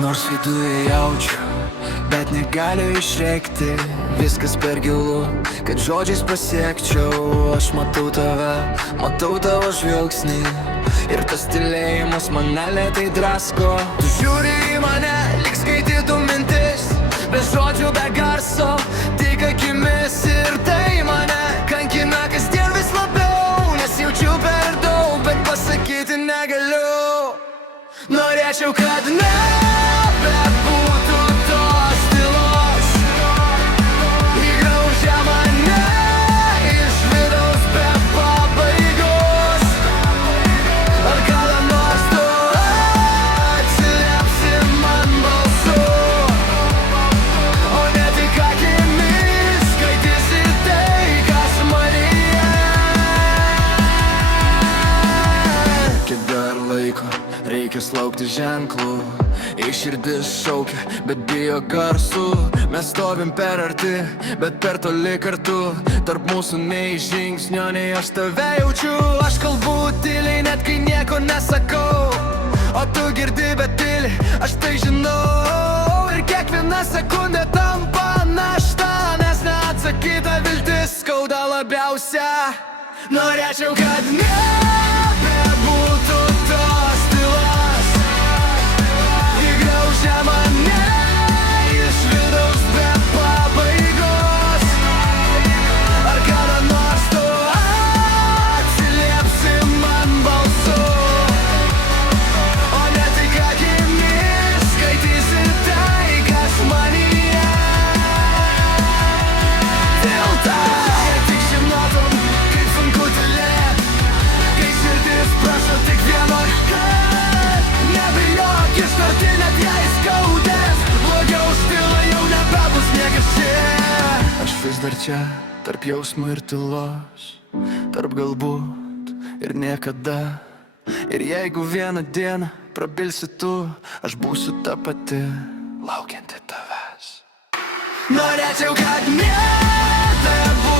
Nors viduje jaučiu, bet negaliu išreikti. Viskas per gilu, kad žodžiais pasiekčiau. Aš matau tave, matau tavo žvilgsnį, ir tas tylėjimas mane lėtai drasko. Tu žiūri į mane, lyg skaitytų mintis, be žodžių, be garso, tik akimis. Ir tai mane kankina kasdien vis labiau, nes jaučiu per daug, bet pasakyti negaliu. Norėčiau, kad nebebūtų tos tylos, įgraužia mane iš vidaus be pabaigos. Ar kada nors tu atsiliepsi man balsu, o ne tik akimis skaitysi tai, kas manyje. Kiek dar laiko reikia laukti ženklų, į širdis šaukia, bet bijo garsų. Mes stovim per arti, bet per toli kartu. Tarp mūsų nei žingsnio, nei aš tave jaučiu. Aš kalbu tyliai, net kai nieko nesakau, o tu girdi, bet tyli, aš tai žinau. Ir kiekviena sekundė tampa našta, nes neatsakyta viltis skauda labiausia. Norėčiau, kad nebebūtų tos tylos, įgraužia mane iš vidaus be pabaigos. Ar kada nors tu atsiliepsi man balsu, o ne tik akimis skaitysi tai, kas manyje. Dėl to, jei tik žinotum, kaip sunku tylėt, kai širdis prašo tik vieno, kad nebijok ištarti, net jei skaudės. Blogiau už tylą jau nebebus niekas čia. Aš vis dar čia, tarp jausmų ir tylos, tarp galbūt ir niekada. Ir jeigu vieną dieną prabilsi tu, aš būsiu ta pati, laukianti tavęs. Norėčiau, kad nebebūtų